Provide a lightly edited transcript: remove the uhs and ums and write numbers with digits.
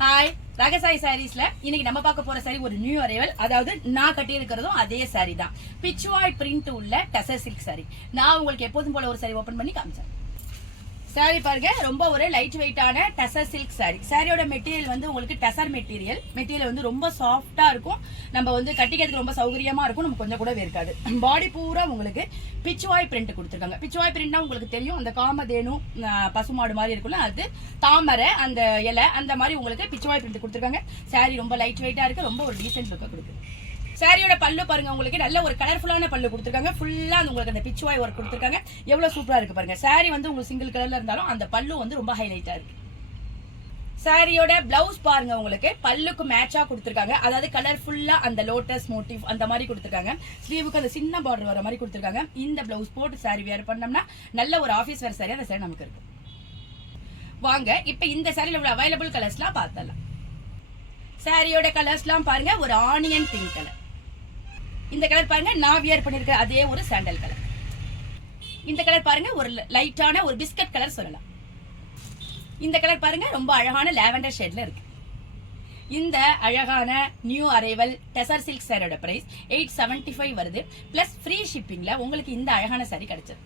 Hi ரகசாய் சாரீஸ்ல இன்னைக்கு நம்ம பார்க்க போற சாரி ஒரு நியூ அரைவல். அதாவது நான் கட்டி இருக்கிறதும் அதே சாரி தான். பிச்சுவாய் பிரிண்ட் உள்ள டசர் சில்க் சாரி. நான் உங்களுக்கு எப்போதும் போல ஒரு சாரி ஓபன் பண்ணி காமிச்சேன். சாரி பாருங்க, ரொம்ப ஒரு லைட் வெயிட்டான டசர் சில்க் சாரி. சாரியோட மெட்டீரியல் வந்து உங்களுக்கு டசர் மெட்டீரியல் வந்து ரொம்ப சாஃப்டா இருக்கும். நம்ம வந்து கட்டிக்கிறதுக்கு ரொம்ப சௌகரியமா இருக்கும். நம்ம கொஞ்சம் கூட வேர்க்காது. பாடி பூரா உங்களுக்கு பிச்சுவாய் பிரிண்ட் கொடுத்துருக்காங்க. பிச்சுவாய் பிரிண்ட்னா உங்களுக்கு தெரியும், அந்த காமதேனு பசுமாடு மாதிரி இருக்கும்ல, அது தாமரை அந்த இலை அந்த மாதிரி உங்களுக்கு பிச்சுவாய் பிரிண்ட் கொடுத்துருக்காங்க. சாரி ரொம்ப லைட் வெயிட்டா இருக்கு, ரொம்ப ஒரு டீசென்ட் லுக்கை கொடுக்குது. சாரியோட பல்லு பாருங்க, உங்களுக்கு நல்ல ஒரு கலர்ஃபுல்லான பல்லு கொடுத்துருக்காங்க. ஃபுல்லா உங்களுக்கு அந்த பிச்சுவாய் ஒர்க் கொடுத்துருக்காங்க. எவ்வளவு சூப்பரா இருக்கு பாருங்க. சாரி வந்து உங்களுக்கு சிங்கிள் கலர்ல இருந்தாலும் அந்த பல்லு வந்து ரொம்ப ஹைலைட்டா இருக்கு. சாரியோட பிளவுஸ் பாருங்க, உங்களுக்கு பல்லுக்கு மேட்சா கொடுத்துருக்காங்க. அதாவது கலர்ஃபுல்லா அந்த லோட்டஸ் மோட்டிவ் அந்த மாதிரி கொடுத்துருக்காங்க. ஸ்லீவுக்கு அந்த சின்ன பார்டர் வர மாதிரி கொடுத்துருக்காங்க. இந்த பிளவுஸ் போட்டு சாரி வேர் பண்ணோம்னா நல்ல ஒரு ஆபீஸ் வேர் சாரி அந்த சாரி நமக்கு இருக்கு. வாங்க இப்ப இந்த சாரியில உள்ள அவைலபிள் கலர்ஸ்லாம் பார்த்தலாம். சாரியோட கலர்ஸ்லாம் பாருங்க, ஒரு ஆனியன் பிங்க் கலர். இந்த கலர் பாருங்க, நான் வியர் பண்ணிருக்க அதே ஒரு சாண்டல் கலர். இந்த கலர் பாருங்க, ஒரு லைட்டான ஒரு பிஸ்கட் கலர் சொல்லலாம். இந்த கலர் பாருங்க, ரொம்ப அழகான லாவெண்டர் ஷேட்ல இருக்கு. இந்த அழகான நியூ அரைவல் டசர் சில்க் சாரியோட பிரைஸ் 875 வருது. பிளஸ் ஃப்ரீ ஷிப்பிங்ல உங்களுக்கு இந்த அழகான சாரி கிடைச்சது.